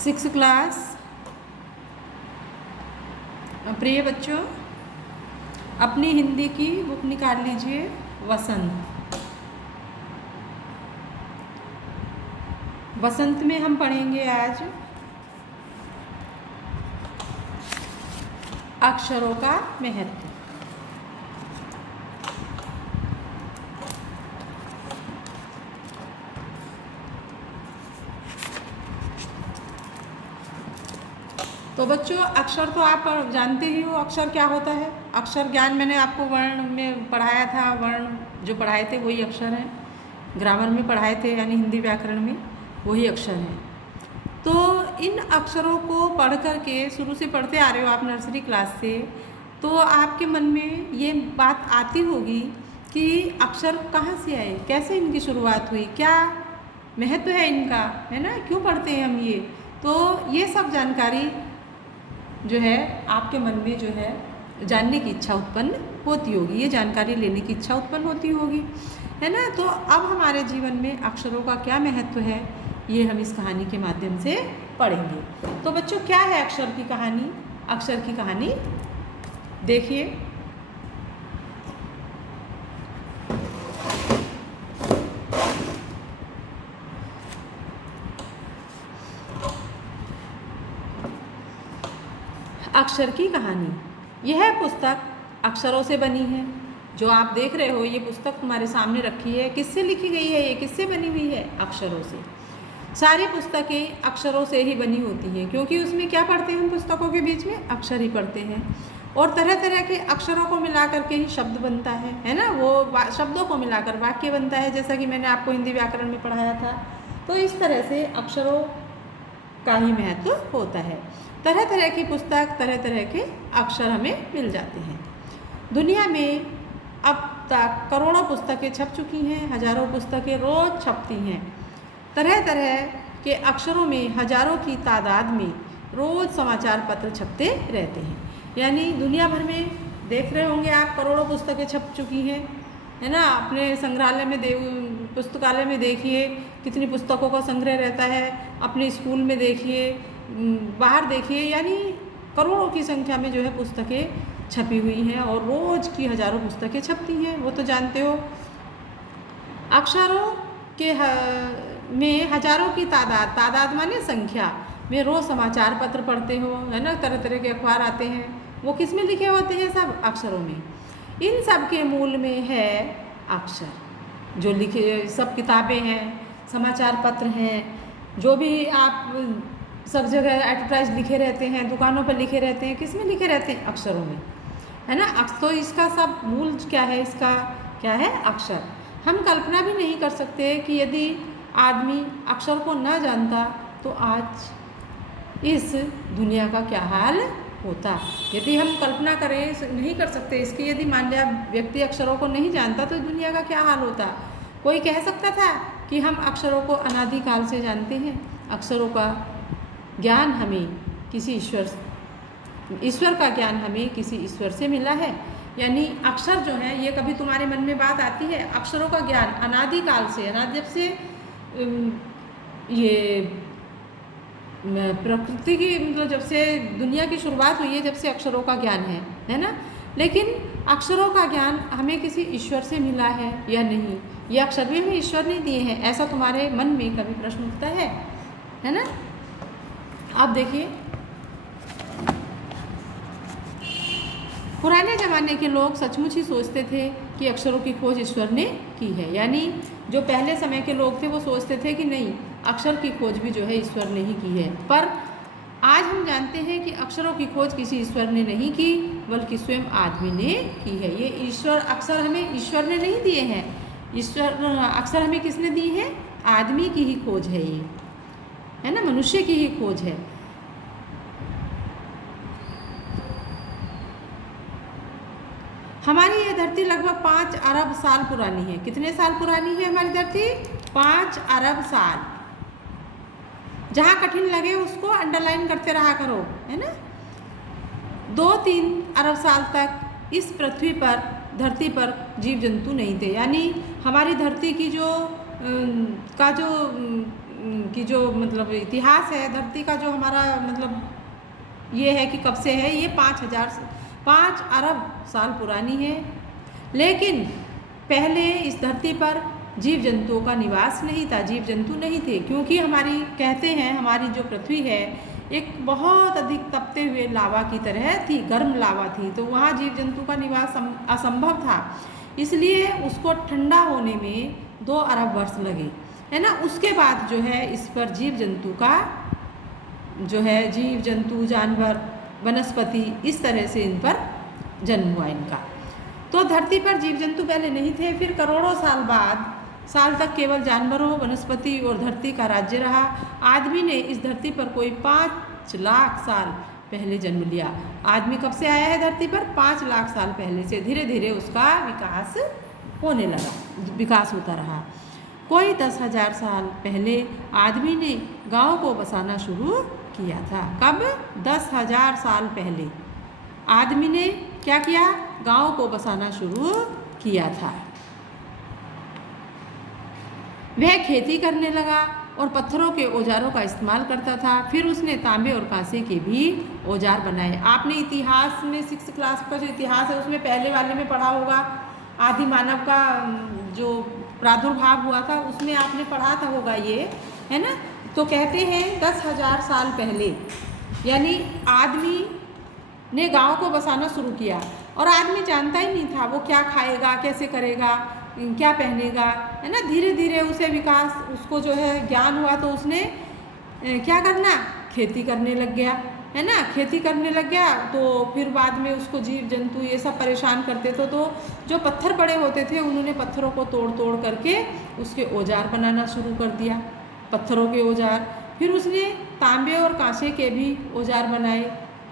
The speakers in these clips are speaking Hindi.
सिक्स क्लास प्रिय बच्चों, अपनी हिंदी की बुक निकाल लीजिए। वसंत। वसंत में हम पढ़ेंगे आज अक्षरों का महत्व। तो बच्चों, अक्षर तो आप जानते ही हो अक्षर क्या होता है। अक्षर ज्ञान मैंने आपको वर्ण में पढ़ाया था। वर्ण जो पढ़ाए थे वही अक्षर हैं। ग्रामर में पढ़ाए थे यानी हिंदी व्याकरण में वही अक्षर हैं। तो इन अक्षरों को पढ़ कर के शुरू से पढ़ते आ रहे हो आप नर्सरी क्लास से, तो आपके मन में ये बात आती होगी कि अक्षर कहाँ से आए, कैसे इनकी शुरुआत हुई, क्या महत्व है इनका, है ना, क्यों पढ़ते हैं हम ये। तो ये सब जानकारी जो है आपके मन में जो है जानने की इच्छा उत्पन्न होती होगी, ये जानकारी लेने की इच्छा उत्पन्न होती होगी, है ना। तो अब हमारे जीवन में अक्षरों का क्या महत्व है ये हम इस कहानी के माध्यम से पढ़ेंगे। तो बच्चों, क्या है अक्षर की कहानी। अक्षर की कहानी देखिए। अक्षर की कहानी। यह पुस्तक अक्षरों से बनी है। जो आप देख रहे हो ये पुस्तक तुम्हारे सामने रखी है, किससे लिखी गई है, ये किससे बनी हुई है, अक्षरों से। सारी पुस्तकें अक्षरों से ही बनी होती हैं, क्योंकि उसमें क्या पढ़ते हैं हम पुस्तकों के बीच में अक्षर ही पढ़ते हैं। और तरह तरह के अक्षरों को मिला करके ही शब्द बनता है ना। वो शब्दों को मिलाकर वाक्य बनता है, जैसा कि मैंने आपको हिंदी व्याकरण में पढ़ाया था। तो इस तरह से अक्षरों का ही महत्व होता है। तरह तरह की पुस्तक, तरह तरह के अक्षर हमें मिल जाते हैं। दुनिया में अब तक करोड़ों पुस्तकें छप चुकी हैं, हजारों पुस्तकें रोज छपती हैं। तरह तरह के अक्षरों में हजारों की तादाद में रोज समाचार पत्र छपते रहते हैं। यानी दुनिया भर में देख रहे होंगे आप, करोड़ों पुस्तकें छप चुकी हैं, है ना। अपने संग्रहालय में पुस्तकालय में देखिए कितनी पुस्तकों का संग्रह रहता है। अपने स्कूल में देखिए, बाहर देखिए, यानी करोड़ों की संख्या में जो है पुस्तकें छपी हुई हैं और रोज की हजारों पुस्तकें छपती हैं, वो तो जानते हो। अक्षरों के में हजारों की तादाद माने संख्या में रोज समाचार पत्र पढ़ते हो, है ना। तरह तरह के अखबार आते हैं, वो किस में लिखे होते हैं, सब अक्षरों में। इन सब के मूल में है अक्षर। जो लिखे सब किताबें हैं, समाचार पत्र हैं, जो भी आप सब जगह एडवर्टाइज लिखे रहते हैं, दुकानों पर लिखे रहते हैं, किस में लिखे रहते हैं, अक्षरों में, है ना। तो इसका सब मूल क्या है, इसका क्या है, अक्षर। हम कल्पना भी नहीं कर सकते कि यदि आदमी अक्षर को न जानता तो आज इस दुनिया का क्या हाल होता। यदि हम कल्पना करें, नहीं कर सकते इसकी, यदि मान लिया व्यक्ति अक्षरों को नहीं जानता तो दुनिया का क्या हाल होता। कोई कह सकता था कि हम अक्षरों को अनादिकाल से जानते हैं। अक्षरों का ज्ञान हमें किसी ईश्वर का ज्ञान हमें किसी ईश्वर से मिला है। यानी अक्षर जो है, ये कभी तुम्हारे मन में बात आती है, अक्षरों का ज्ञान अनादिकाल से, जब से ये प्रकृति की, मतलब जब से दुनिया की शुरुआत हुई है, जब से अक्षरों का ज्ञान है ना। लेकिन अक्षरों का ज्ञान हमें किसी ईश्वर से मिला है या नहीं, ये अक्षर भी हमें ईश्वर ने दिए हैं, ऐसा तुम्हारे मन में कभी प्रश्न उठता है ना। आप देखिए, पुराने ज़माने के लोग सचमुच ही सोचते थे कि अक्षरों की खोज ईश्वर ने की है। यानी जो पहले समय के लोग थे वो सोचते थे कि नहीं, अक्षर की खोज भी जो है ईश्वर ने ही की है। पर आज हम जानते हैं कि अक्षरों की खोज किसी ईश्वर ने नहीं की, बल्कि स्वयं आदमी ने की है। ये ईश्वर अक्षर हमें ईश्वर ने नहीं दिए हैं, अक्षर हमें किसने दिए हैं, आदमी की ही खोज है ये, है ना, मनुष्य की ही खोज है। हमारी ये धरती लगभग 5 अरब साल पुरानी है। कितने साल पुरानी है हमारी धरती, 5 अरब साल। जहाँ कठिन लगे उसको अंडरलाइन करते रहा करो, है ना। 2-3 अरब साल तक इस पृथ्वी पर, धरती पर जीव जंतु नहीं थे। यानी हमारी धरती की जो की जो मतलब इतिहास है धरती का, जो हमारा मतलब ये है कि कब से है, ये 5 अरब साल पुरानी है। लेकिन पहले इस धरती पर जीव जंतुओं का निवास नहीं था, जीव जंतु नहीं थे, क्योंकि हमारी कहते हैं हमारी जो पृथ्वी है एक बहुत अधिक तपते हुए लावा की तरह थी, गर्म लावा थी, तो वहाँ जीव जंतु का निवास असंभव था। इसलिए उसको ठंडा होने में 2 अरब वर्ष लगे, है ना। उसके बाद जो है इस पर जीव जंतु का जो है, जीव जंतु जानवर वनस्पति इस तरह से इन पर जन्म हुआ इनका। तो धरती पर जीव जंतु पहले नहीं थे, फिर करोड़ों साल तक केवल जानवरों, वनस्पति और धरती का राज्य रहा। आदमी ने इस धरती पर कोई 5 लाख साल पहले जन्म लिया। आदमी कब से आया है धरती पर? 5 लाख साल पहले से धीरे धीरे उसका विकास होने लगा, विकास होता रहा। कोई 10,000 साल पहले आदमी ने गाँव को बसाना शुरू किया था। कब? 10,000 साल पहले आदमी ने क्या किया? गाँव को बसाना शुरू किया था। वह खेती करने लगा और पत्थरों के औजारों का इस्तेमाल करता था। फिर उसने तांबे और कांसे के भी औजार बनाए। आपने इतिहास में 6th क्लास का जो इतिहास है उसमें पहले वाले में पढ़ा होगा, आदि मानव का जो प्रादुर्भाव हुआ था उसमें आपने पढ़ा था होगा ये, है ना। तो कहते हैं 10,000 साल पहले यानी आदमी ने गांव को बसाना शुरू किया, और आदमी जानता ही नहीं था वो क्या खाएगा, कैसे करेगा, क्या पहनेगा, है ना। धीरे धीरे उसे विकास, उसको जो है ज्ञान हुआ, तो उसने क्या करना, खेती करने लग गया, है ना। खेती करने लग गया तो फिर बाद में उसको जीव जंतु ये सब परेशान करते थे, तो जो पत्थर पड़े होते थे उन्होंने पत्थरों को तोड़ तोड़ करके उसके औजार बनाना शुरू कर दिया, पत्थरों के औजार। फिर उसने तांबे और कांसे के भी औजार बनाए,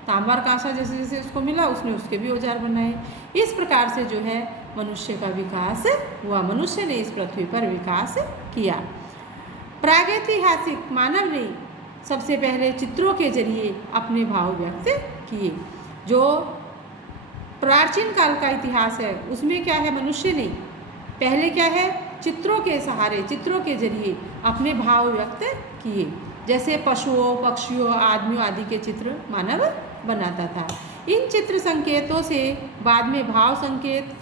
तांबा और कांसा जैसे जैसे उसको मिला उसने उसके भी औजार बनाए। इस प्रकार से जो है मनुष्य का विकास हुआ, मनुष्य ने इस पृथ्वी पर विकास किया। प्रागैतिहासिक मानव ने सबसे पहले चित्रों के जरिए अपने भाव व्यक्त किए। जो प्राचीन काल का इतिहास है उसमें क्या है, मनुष्य ने पहले क्या है, चित्रों के सहारे, चित्रों के जरिए अपने भाव व्यक्त किए। जैसे पशुओं, पक्षियों, आदमियों आदि के चित्र मानव बनाता था। इन चित्र संकेतों से बाद में भाव संकेत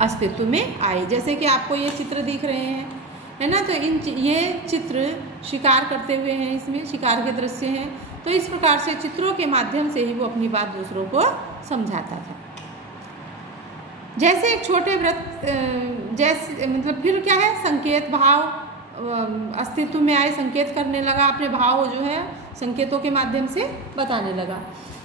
अस्तित्व में आए। जैसे कि आपको ये चित्र दिख रहे हैं, है ना, तो ये चित्र शिकार करते हुए हैं, इसमें शिकार के दृश्य हैं। तो इस प्रकार से चित्रों के माध्यम से ही वो अपनी बात दूसरों को समझाता था। जैसे एक छोटे व्रत जैसे मतलब फिर क्या है, संकेत भाव अस्तित्व में आए, संकेत करने लगा, अपने भाव जो है संकेतों के माध्यम से बताने लगा।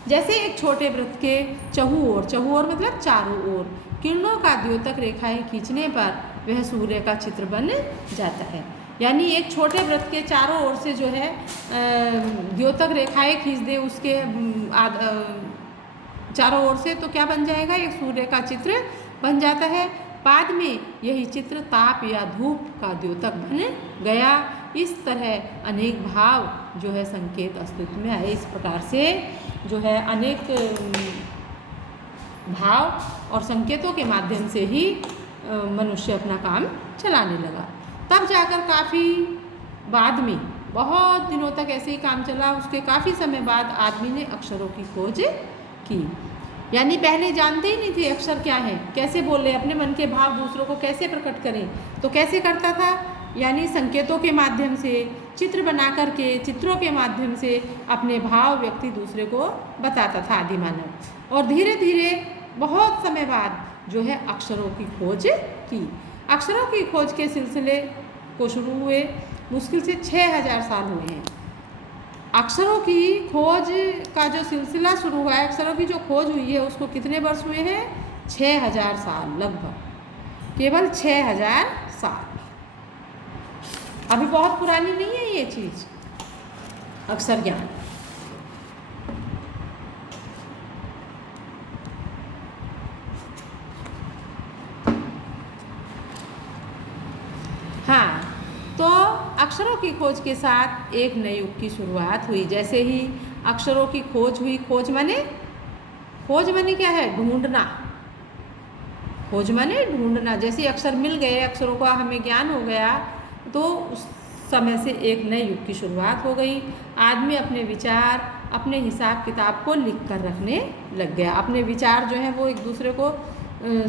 जैसे एक छोटे वृत्त के चहुओर मतलब चारों ओर किरणों का द्योतक रेखाएं खींचने पर वह सूर्य का चित्र बन जाता है। यानी एक छोटे वृत्त के चारों ओर से जो है द्योतक रेखाएं खींच दे उसके चारों ओर से, तो क्या बन जाएगा, एक सूर्य का चित्र बन जाता है। बाद में यही चित्र ताप या धूप का द्योतक बन गया। इस तरह अनेक भाव जो है संकेत अस्तित्व में आए। इस प्रकार से जो है अनेक भाव और संकेतों के माध्यम से ही मनुष्य अपना काम चलाने लगा। तब जाकर काफ़ी बाद में, बहुत दिनों तक ऐसे ही काम चला, उसके काफ़ी समय बाद आदमी ने अक्षरों की खोज की। यानी पहले जानते ही नहीं थे अक्षर क्या है, कैसे बोले, अपने मन के भाव दूसरों को कैसे प्रकट करें। तो कैसे करता था, यानी संकेतों के माध्यम से, चित्र बना करके, चित्रों के माध्यम से अपने भाव व्यक्ति दूसरे को बताता था आदि मानव। और धीरे धीरे बहुत समय बाद जो है अक्षरों की खोज की। अक्षरों की खोज के सिलसिले को शुरू हुए मुश्किल से 6,000 साल हुए हैं। अक्षरों की खोज का जो सिलसिला शुरू हुआ है, अक्षरों की जो खोज हुई है उसको कितने वर्ष हुए हैं, 6,000 साल, लगभग केवल 6,000 साल। अभी बहुत पुरानी नहीं है ये चीज़, अक्षर ज्ञान। हाँ, तो अक्षरों की खोज के साथ एक नए युग की शुरुआत हुई। जैसे ही अक्षरों की खोज हुई, खोज माने क्या है, ढूंढना। खोज माने ढूंढना। जैसे अक्षर मिल गए, अक्षरों का हमें ज्ञान हो गया, तो समय से एक नए युग की शुरुआत हो गई। आदमी अपने विचार, अपने हिसाब किताब को लिख कर रखने लग गया। अपने विचार जो हैं वो एक दूसरे को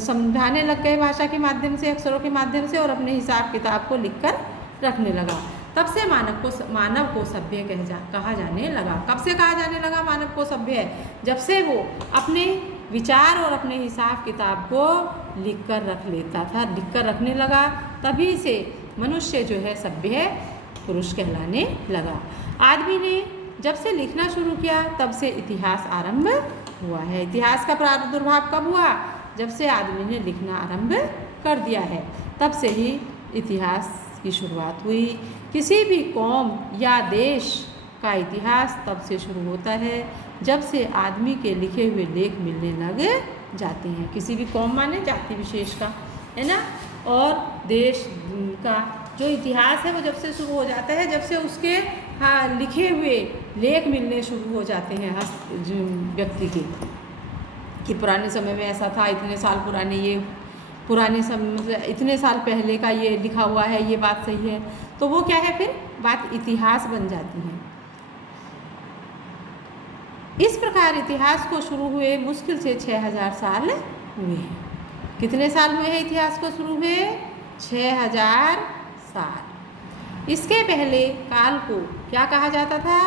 समझाने लग गए भाषा के माध्यम से, अक्षरों के माध्यम से, और अपने हिसाब किताब को लिख कर रखने लगा। तब से मानव को सभ्य कहा जाने लगा। कब से कहा जाने लगा मानव को सभ्य? जब से वो अपने विचार और अपने हिसाब किताब को लिख कर रख लेता था, लिख कर रखने लगा। तभी से मनुष्य जो है सभ्य पुरुष कहलाने लगा। आदमी ने जब से लिखना शुरू किया तब से इतिहास आरंभ हुआ है। इतिहास का प्रादुर्भाव कब हुआ? जब से आदमी ने लिखना आरंभ कर दिया है, तब से ही इतिहास की शुरुआत हुई। किसी भी कौम या देश का इतिहास तब से शुरू होता है जब से आदमी के लिखे हुए लेख मिलने लग जाते हैं। किसी भी कौम माने जाति विशेष का, है ना, और देश का जो इतिहास है वो जब से शुरू हो जाता है, जब से उसके लिखे हुए लेख मिलने शुरू हो जाते हैं व्यक्ति के, कि पुराने समय में ऐसा था, इतने साल पुराने ये पुराने समय, इतने साल पहले का ये लिखा हुआ है, ये बात सही है, तो वो क्या है, फिर बात इतिहास बन जाती है। इस प्रकार इतिहास को शुरू हुए मुश्किल से 6000 साल हुए हैं। कितने साल हुए हैं इतिहास को शुरू हुए? 6000 साल। इसके पहले काल को क्या कहा जाता था?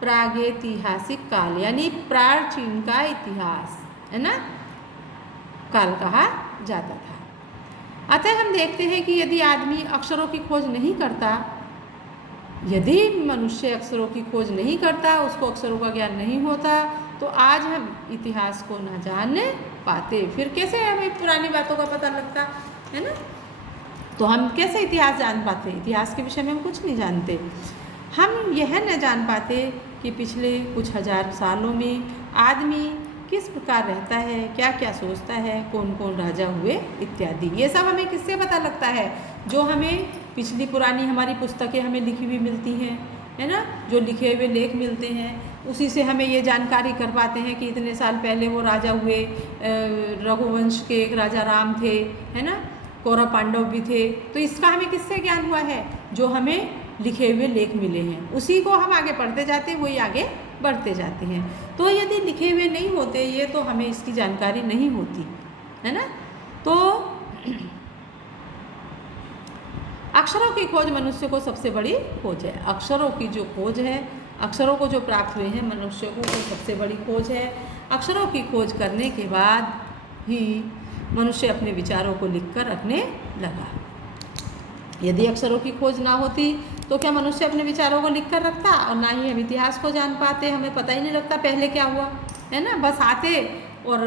प्रागैतिहासिक काल, यानी प्राचीन का इतिहास, है ना, काल कहा जाता था। अतः हम देखते हैं कि यदि आदमी अक्षरों की खोज नहीं करता, यदि मनुष्य अक्षरों की खोज नहीं करता, उसको अक्षरों का ज्ञान नहीं होता, तो आज हम इतिहास को न जान पाते। फिर कैसे हमें पुरानी बातों का पता लगता, है ना? तो हम कैसे इतिहास जान पाते? इतिहास के विषय में हम कुछ नहीं जानते। हम यह न जान पाते कि पिछले कुछ हजार सालों में आदमी किस प्रकार रहता है, क्या क्या सोचता है, कौन कौन राजा हुए इत्यादि। ये सब हमें किससे पता लगता है? जो हमें पिछली पुरानी हमारी पुस्तकें हमें लिखी हुई मिलती हैं, है ना, जो लिखे हुए लेख मिलते हैं, उसी से हमें ये जानकारी कर पाते हैं कि इतने साल पहले वो राजा हुए। रघुवंश के एक राजा राम थे, है ना, कौरव पांडव भी थे। तो इसका हमें किससे ज्ञान हुआ है? जो हमें लिखे हुए लेख मिले हैं, उसी को हम आगे पढ़ते जाते हैं, वही आगे बढ़ते जाते हैं। तो यदि लिखे हुए नहीं होते ये, तो हमें इसकी जानकारी नहीं होती, है ना। तो अक्षरों की खोज मनुष्य को सबसे बड़ी खोज है। अक्षरों की जो खोज है, अक्षरों को जो प्राप्त हुए हैं मनुष्य को, वो सबसे बड़ी खोज है। अक्षरों की खोज करने के बाद ही मनुष्य अपने विचारों को लिखकर रखने लगा। यदि अक्षरों की खोज ना होती तो क्या मनुष्य अपने विचारों को लिख कर रखता? और ना ही हम इतिहास को जान पाते। हमें पता ही नहीं लगता पहले क्या हुआ, है ना। बस आते और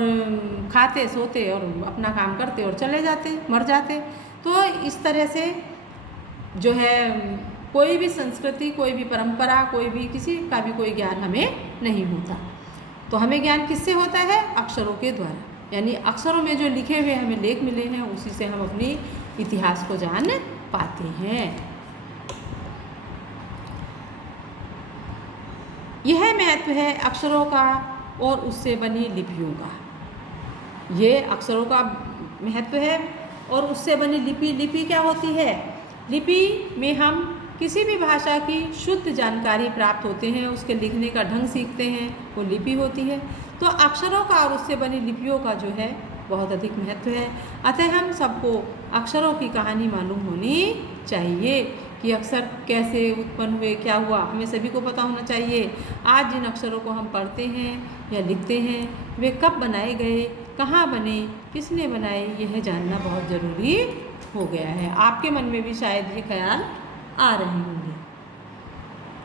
खाते, सोते और अपना काम करते और चले जाते, मर जाते। तो इस तरह से जो है कोई भी संस्कृति, कोई भी परंपरा, कोई भी किसी का भी कोई ज्ञान हमें नहीं होता। तो हमें ज्ञान किससे होता है? अक्षरों के द्वारा। यानी अक्षरों में जो लिखे हुए हमें लेख मिले हैं, उसी से हम अपनी इतिहास को जान पाते हैं। यह महत्व है अक्षरों का और उससे बनी लिपियों का। ये अक्षरों का महत्व है और उससे बनी लिपि। लिपि क्या होती है? लिपि में हम किसी भी भाषा की शुद्ध जानकारी प्राप्त होते हैं, उसके लिखने का ढंग सीखते हैं, वो लिपि होती है। तो अक्षरों का और उससे बनी लिपियों का जो है बहुत अधिक महत्व है। अतः हम सबको अक्षरों की कहानी मालूम होनी चाहिए कि अक्षर कैसे उत्पन्न हुए, क्या हुआ, हमें सभी को पता होना चाहिए। आज जिन अक्षरों को हम पढ़ते हैं या लिखते हैं, वे कब बनाए गए, कहाँ बने, किसने बनाए, यह जानना बहुत ज़रूरी हो गया है। आपके मन में भी शायद ये ख्याल आ रहे होंगे।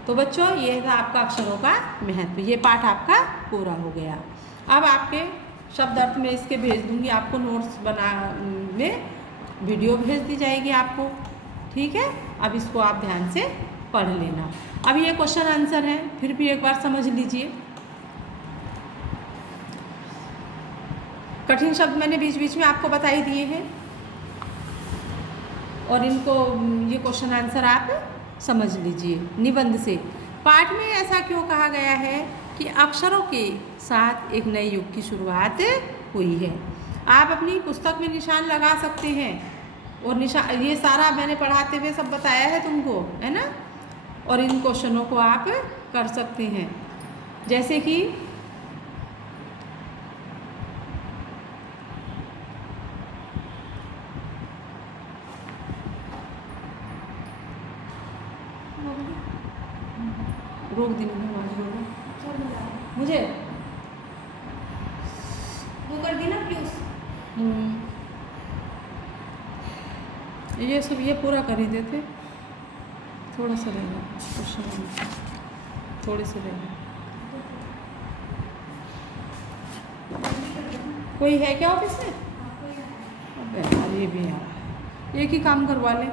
तो बच्चों, यह था आपका अक्षरों का महत्व। ये पाठ आपका पूरा हो गया। अब आपके शब्द अर्थ में इसके भेज दूँगी आपको, नोट्स बना में वीडियो भेज दी जाएगी आपको, ठीक है। अब इसको आप ध्यान से पढ़ लेना। अब ये क्वेश्चन आंसर है, फिर भी एक बार समझ लीजिए। कठिन शब्द मैंने बीच बीच में आपको बता ही दिए हैं और इनको ये क्वेश्चन आंसर आप समझ लीजिए निबंध से। पाठ में ऐसा क्यों कहा गया है कि अक्षरों के साथ एक नए युग की शुरुआत हुई है। आप अपनी पुस्तक में निशान लगा सकते हैं और निशान ये सारा मैंने पढ़ाते हुए सब बताया है तुमको, है ना। और इन क्वेश्चनों को आप कर सकते हैं, जैसे कि रोक दी मैंने आवाज, रोक मुझे वो कर दी ना प्लीज। ये सब ये पूरा कर ही देते, थोड़ा सा रहेगा क्वेश्चन, थोड़े से रहेगा। कोई है क्या ऑफिस में? अबे यार ये भी यार एक ही काम करवा ले।